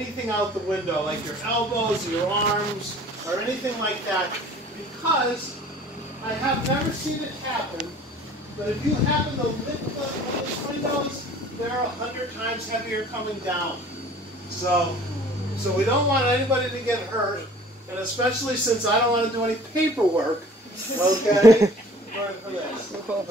anything out the window, like your elbows, your arms, or anything like that, because I have never seen it happen, but if you happen to lift those windows, they're 100 times heavier coming down. So we don't want anybody to get hurt, and especially since I don't want to do any paperwork, okay, for this. So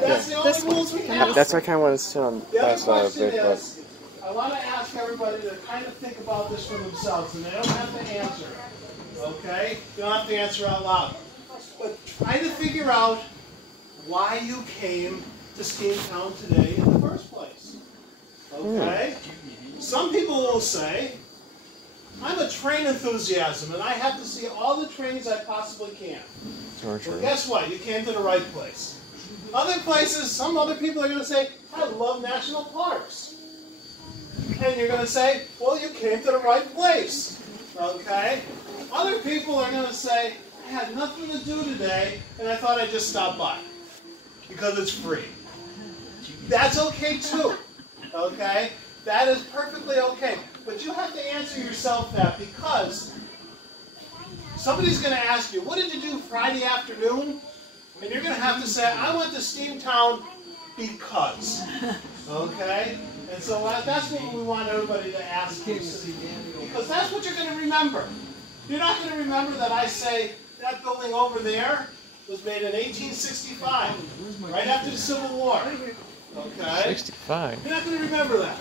that's the only rules we have. That's why I kind of want to sit on the other that side of question it. Is, I want to ask everybody to kind of think about this for themselves, and they don't have to answer it, okay? You don't have to answer out loud. But try to figure out why you came to Steamtown today in the first place, okay? Some people will say, I'm a train enthusiast, and I have to see all the trains I possibly can. Well, guess what? You came to the right place. Other places, some other people are going to say, I love national parks. And you're going to say, well, you came to the right place, okay? Other people are going to say, I had nothing to do today, and I thought I'd just stop by because it's free. That's okay too, okay? That is perfectly okay. But you have to answer yourself that, because somebody's going to ask you, what did you do Friday afternoon? And you're going to have to say, I went to Steamtown because, okay? And so that's what we want everybody to ask you, because that's what you're going to remember. You're not going to remember that I say that building over there was made in 1865, right after the Civil War. Okay? 65. You're not going to remember that.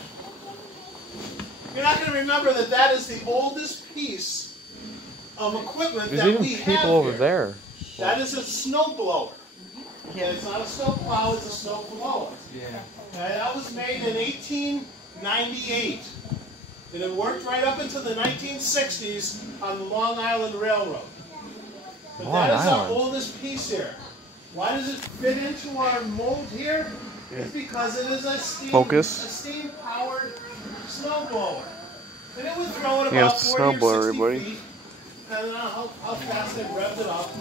You're not going to remember that that is the oldest piece of equipment There's that even we have people over here. there. That is a snow blower. Okay, it's not a snow plow, it's a snow blower. Yeah. Okay, that was made in 1898. And it worked right up into the 1960s on the Long Island Railroad. But that is our oldest piece here. Why does it fit into our mold here? It's because it is a steam-powered snow blower. And it would throw it about 40 or 60 feet, depending on how fast they revved it up.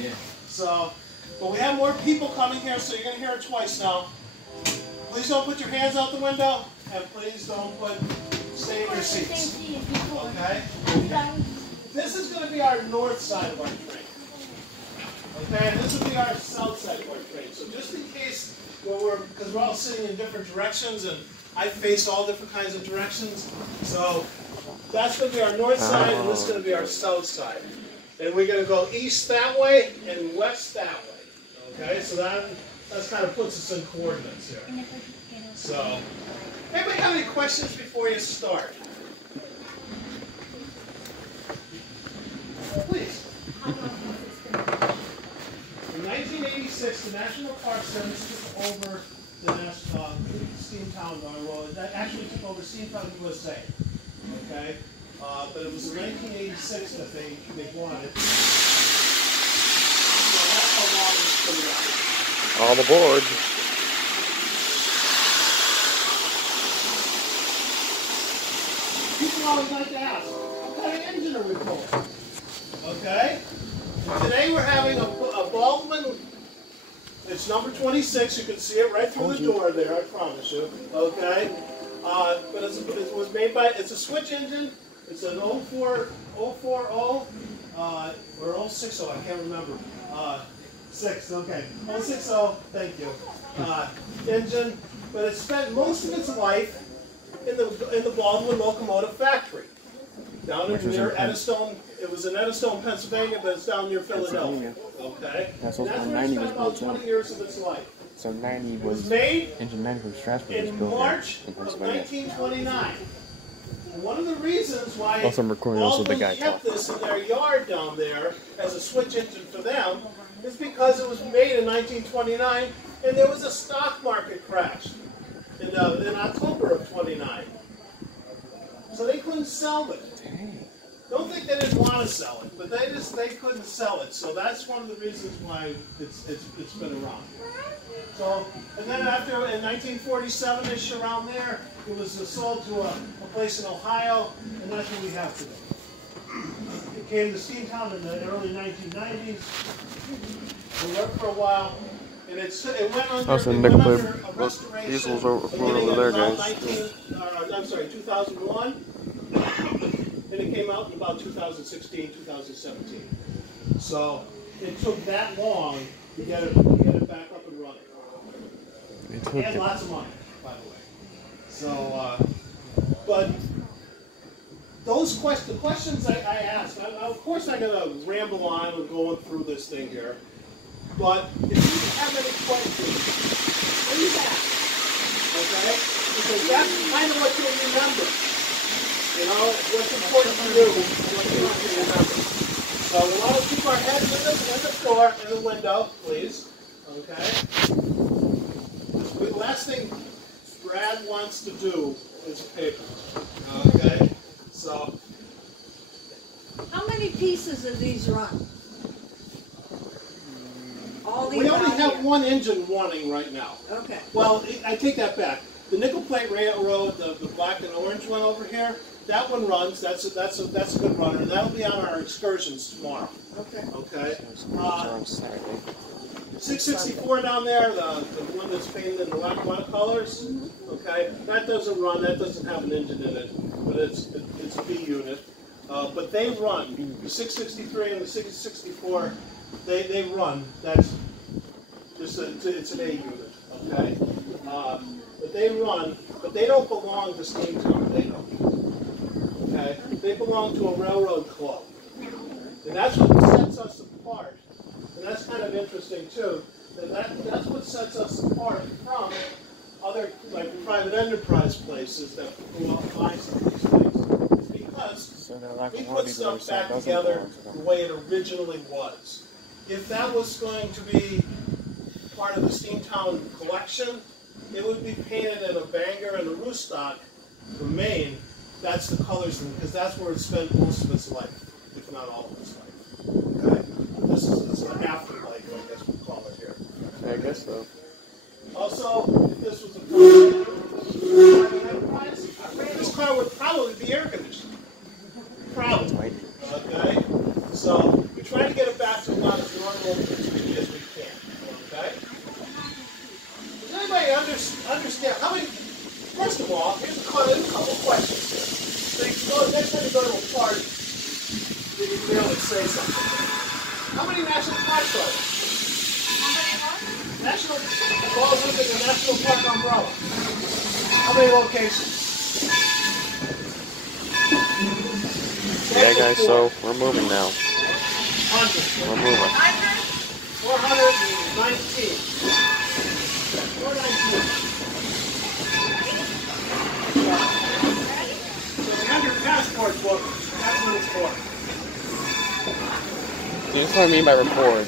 Yeah. So, but we have more people coming here, so you're going to hear it twice now. Please don't put your hands out the window, and please don't stay in your seats. Okay? This is going to be our north side of our train. Okay, and this will be our south side of our train. So just in case, because we're all sitting in different directions, and I face all different kinds of directions, so that's going to be our north side, and this is going to be our south side. And we're going to go east that way and west that way. Okay, so that's kind of puts us in coordinates here. So, anybody have any questions before you start? Please. In 1986, the National Park Service took over the Steamtown, well, that actually took over Steamtown, USA. Okay, but it was in 1986 that they wanted. So that's how long it's been around. On the board. People always like to ask, what kind of engine are we pulling? Okay? And today we're having a Baldwin. It's number 26. You can see it right through the door there, I promise you. Okay? But it was made by, it's a switch engine. It's an 040 or 060, I can't remember. 6, okay. 060, thank you. Engine, but it spent most of its life in the Baldwin Locomotive Factory. Down near Eddystone. It was in Eddystone, Pennsylvania, but it's down near Philadelphia. Okay? That's where it spent about 20 years of its life. So 90 was made engine 90 from Strasbourg was in built March in of Pennsylvania. 1929. And one of the reasons why Also, I'm recording also the guy kept this in their yard down there as a switch engine for them is because it was made in 1929 and there was a stock market crash in October of 29. So they couldn't sell it. Don't think they didn't want to sell it, but they couldn't sell it. So that's one of the reasons why it's been around. So, and then after, in 1947-ish, around there, it was sold to a place in Ohio, and that's what we have today. It came to Steamtown in the early 1990s. We worked for a while, And it went under, Oh, so it nickel went under plate. a restoration Diesel's over beginning there, of about guys. 2001. And it came out in about 2016, 2017. So it took that long to get it back up and running. And lots of money, by the way. So, but those questions I asked, of course I'm going to ramble on and going through this thing here. But if you have any questions, please ask. Okay? Because that's kind of what you'll remember. You know, what's important to you and what you want to remember. So we want to keep our heads in the door, in the window, please. Okay? The last thing Brad wants to do is paper. Okay? So. How many pieces of these run? All these We only have here. one engine running right now. Okay. Well, I take that back. The nickel plate railroad, the black and orange one over here, that one runs. That's a good runner, and that'll be on our excursions tomorrow. Okay. Okay. 664 down there, the one that's painted in the black watercolors. Okay. That doesn't run. That doesn't have an engine in it, but it's a B unit. But they run. The 663 and the 664. They run. That's just it's an A unit, okay. But they run, but they don't belong to steamtown. They don't. Okay. They belong to a railroad club, and that's what sets us apart. And that's kind of interesting too. That's what sets us apart from other like private enterprise places that go out and buy some of these things. It's because we put stuff back together the way it originally was. If that was going to be part of the Steamtown collection, it would be painted in a Bangor and a Rostock from Maine. That's the colors, because that's where it spent most of its life, if not all of its life. Okay? This is an afterlife, I guess we call it here. I guess so. Also, if this was a private enterprise, this car would probably be air conditioned. Probably. Okay? So we try to get it back to about as normal as we can. Okay? Does anybody understand how many? First of all, here's a couple questions here. So next time you go to a party, you can be able to say something. How many national parks are there? National falls under the National Park umbrella. How many locations? Yeah, guys, so we're moving now. 100. We're moving. 419. 419. So if you have your passport book, that's what it's for. That's what I mean by record.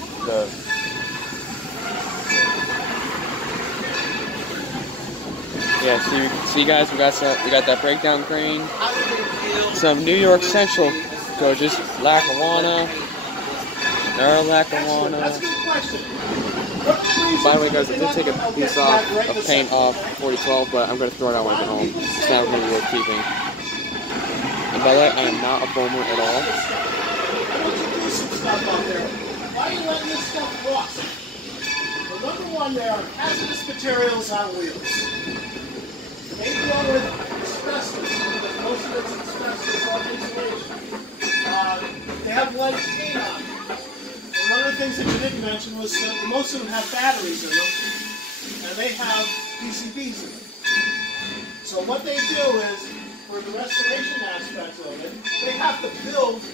Yeah, see guys, we got that breakdown crane. Some New York Central coaches, Lackawanna, Lackawanna. That's a good question. By the way, guys, I did take a piece off of paint off 4012, but I'm going to throw it out when I get home. It's not going to be worth keeping. And by that, I am not a boomer at all. I want you to do some stuff out there. Why are you letting this stuff rust? Well, number one, there are hazardous materials on wheels. They deal with asbestos, because most of it's asbestos or insulation. They have lead paint on them. And one of the things that you didn't mention was that most of them have batteries in them, and they have PCBs in them. So what they do is, for the restoration aspect of it, they have to build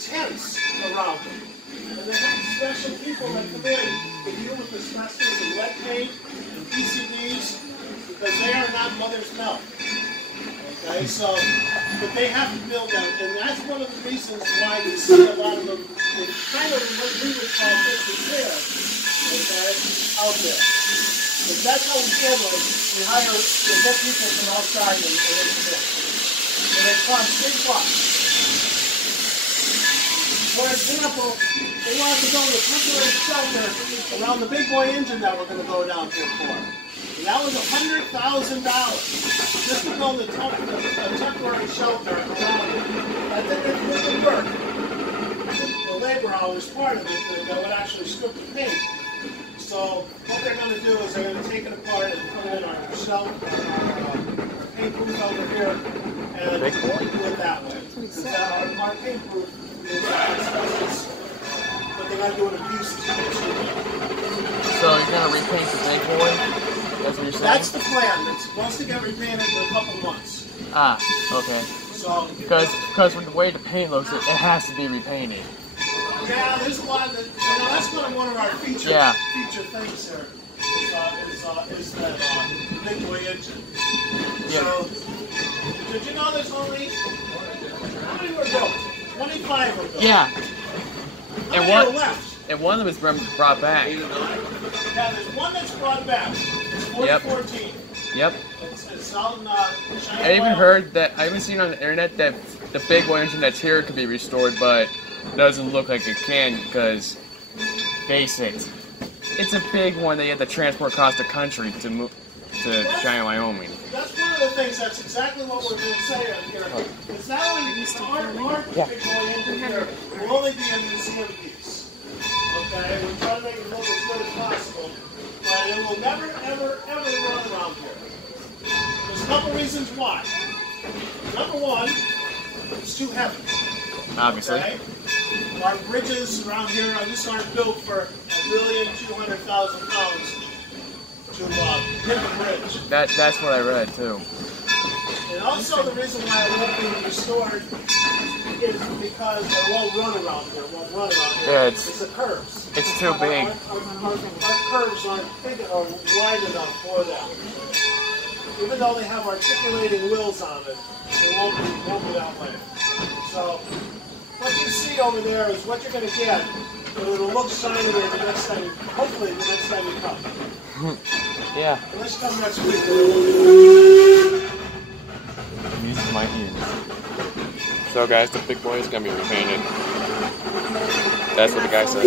tents around them. And they have special people that come in to deal with asbestos and lead paint and PCBs, because they are not mother's milk. Okay, so, but they have to build them, and that's one of the reasons why you see a lot of them in kind of what we would call disrepair, okay, out there. Because that's how we deal with it. We get people from outside and they come in. And they cost big bucks. For example, they want to build a temporary shelter around the big boy engine that we're going to go down here for. And that was $100,000 just to build a temporary shelter around it. I think it's really work. The labor hours part of it that would actually strip the paint. So what they're going to do is they're going to take it apart and put it in our shelf, our paint booth over here, and do it that way. Our paint booth is asbestos, but they're going to do it in pieces. So you're going to repaint the big boy? That's what you're saying? That's the plan. It's supposed to get repainted in a couple months. Ah, okay. So because with the way the paint looks, it has to be repainted. Yeah, there's a lot that, that's one of our feature things here, is that big boy engine. Yeah. So, did you know there's only, how many were built? 25 were built. Yeah. How many are left? And one of them is brought back. Yeah, there's one that's brought back. It's 4014. Yep. It's out in I even heard that, I even seen on the internet that the big boy engine that's here could be restored, but doesn't look like it can because, face it, it's a big one that you have to transport across the country to move to Cheyenne, Wyoming. That's one of the things, that's exactly what we're going to say in here. It's not only our big boy engine here will only be a museum piece. Okay, we're trying to make it look as good as possible, but it will never, ever, ever run around here. There's a couple reasons why. Number one, it's too heavy. Obviously. Okay? Our bridges around here just aren't built for 1,200,000 pounds to hit the bridge. That's what I read too. And also the reason why it won't be restored is because it won't run around here. It won't run around here. Yeah, it's the curves. It's too big. Our curves aren't big or wide enough for that. Even though they have articulating wheels on it, it won't be that way. So what you see over there is what you're going to get, but it'll look shinier the next time, hopefully the next time you come. Yeah. Let's come next week. Music my ears. So guys, the big boy is going to be repainted. That's what the guy said.